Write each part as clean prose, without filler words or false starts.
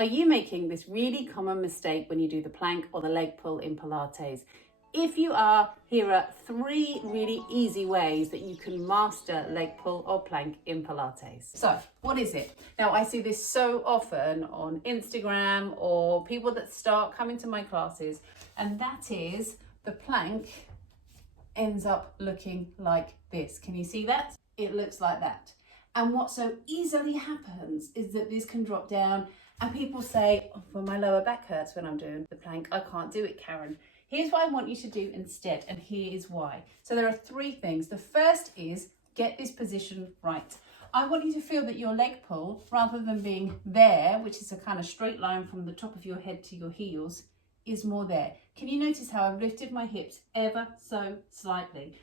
Are you making this really common mistake when you do the plank or the leg pull in Pilates? If you are, here are 3 really easy ways that you can master leg pull or plank in Pilates. So, what is it? Now, I see this so often on Instagram or people that start coming to my classes, and that is the plank ends up looking like this. Can you see that? It looks like that. And what so easily happens is that this can drop down and people say, oh, well, my lower back hurts when I'm doing the plank. I can't do it, Karen. Here's what I want you to do instead, and here is why. So there are 3 things. The first is get this position right. I want you to feel that your leg pull, rather than being there, which is a kind of straight line from the top of your head to your heels, is more there. Can you notice how I've lifted my hips ever so slightly?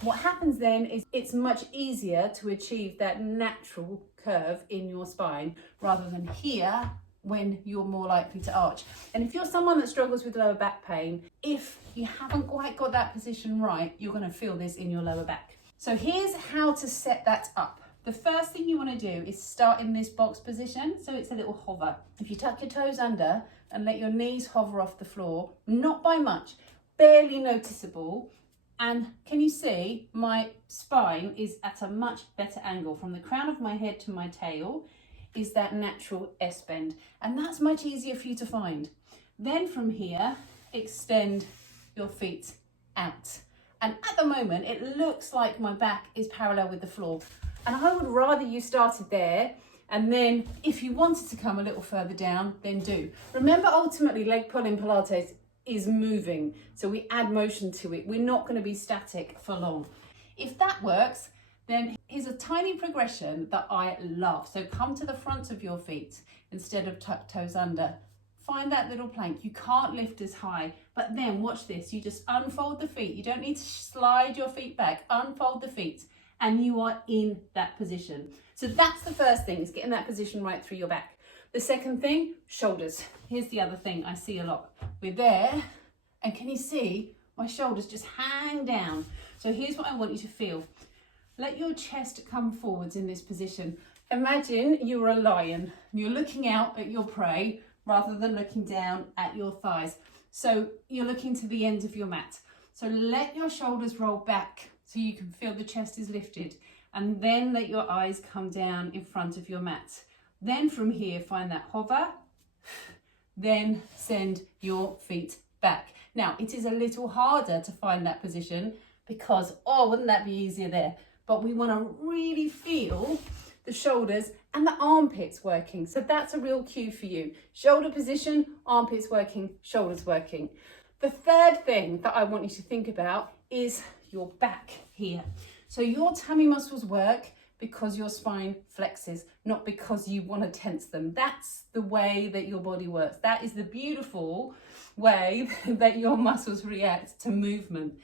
What happens then is it's much easier to achieve that natural curve in your spine rather than here when you're more likely to arch. And if you're someone that struggles with lower back pain, if you haven't quite got that position right, you're going to feel this in your lower back. So here's how to set that up. The first thing you want to do is start in this box position, so it's a little hover. If you tuck your toes under and let your knees hover off the floor, not by much, barely noticeable. And can you see my spine is at a much better angle from the crown of my head to my tail is that natural S bend, and that's much easier for you to find. Then from here, extend your feet out. And at the moment, it looks like my back is parallel with the floor. And I would rather you started there, and then if you wanted to come a little further down, then do. Remember, ultimately, leg pull in Pilates is moving, so we add motion to it. We're not going to be static for long. If that works, then here's a tiny progression that I love. So come to the front of your feet instead of tuck toes under. Find that little plank. You can't lift as high, but then watch this. You just unfold the feet. You don't need to slide your feet back. Unfold the feet and you are in that position. So that's the first thing, is getting that position right through your back. The second thing, shoulders. Here's the other thing I see a lot. We're there, and can you see my shoulders just hang down? So here's what I want you to feel. Let your chest come forwards in this position. Imagine you're a lion. You're looking out at your prey rather than looking down at your thighs. So you're looking to the end of your mat. So let your shoulders roll back so you can feel the chest is lifted, and then let your eyes come down in front of your mat. Then from here, find that hover, then send your feet back. Now, it is a little harder to find that position because, oh, wouldn't that be easier there? But we want to really feel the shoulders and the armpits working. So that's a real cue for you. Shoulder position, armpits working, shoulders working. The third thing that I want you to think about is your back here. So your tummy muscles work because your spine flexes, not because you want to tense them. That's the way that your body works. That is the beautiful way that your muscles react to movement.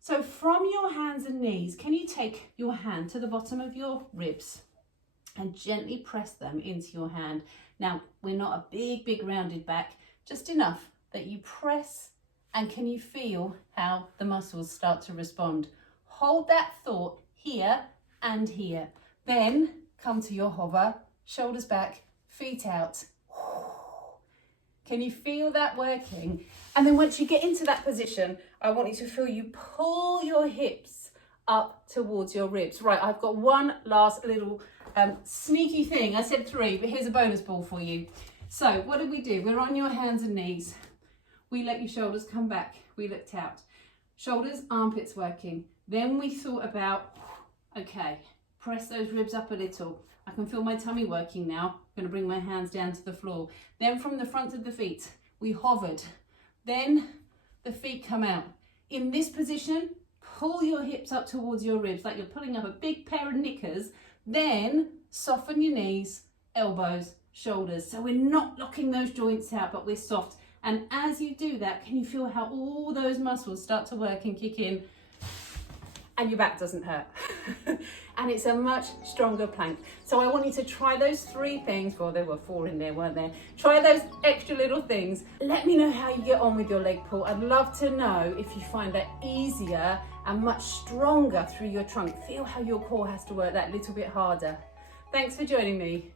So from your hands and knees, can you take your hand to the bottom of your ribs and gently press them into your hand? Now, we're not a big rounded back, just enough that you press, and can you feel how the muscles start to respond? Hold that thought here and here. Then come to your hover, shoulders back, feet out. Can you feel that working? And then once you get into that position, I want you to feel you pull your hips up towards your ribs. Right, I've got one last little sneaky thing. I said 3, but here's a bonus ball for you. So what did we do? We're on your hands and knees. We let your shoulders come back. We looked out. Shoulders, armpits working. Then we thought about, okay, press those ribs up a little. I can feel my tummy working now. I'm going to bring my hands down to the floor. Then from the front of the feet, we hovered. Then the feet come out. In this position, pull your hips up towards your ribs like you're pulling up a big pair of knickers. Then soften your knees, elbows, shoulders. So we're not locking those joints out, but we're soft. And as you do that, can you feel how all those muscles start to work and kick in? And your back doesn't hurt. And it's a much stronger plank. So I want you to try those 3 things. Well, there were 4 in there, weren't there? Try those extra little things. Let me know how you get on with your leg pull. I'd love to know if you find that easier and much stronger through your trunk. Feel how your core has to work that little bit harder. Thanks for joining me.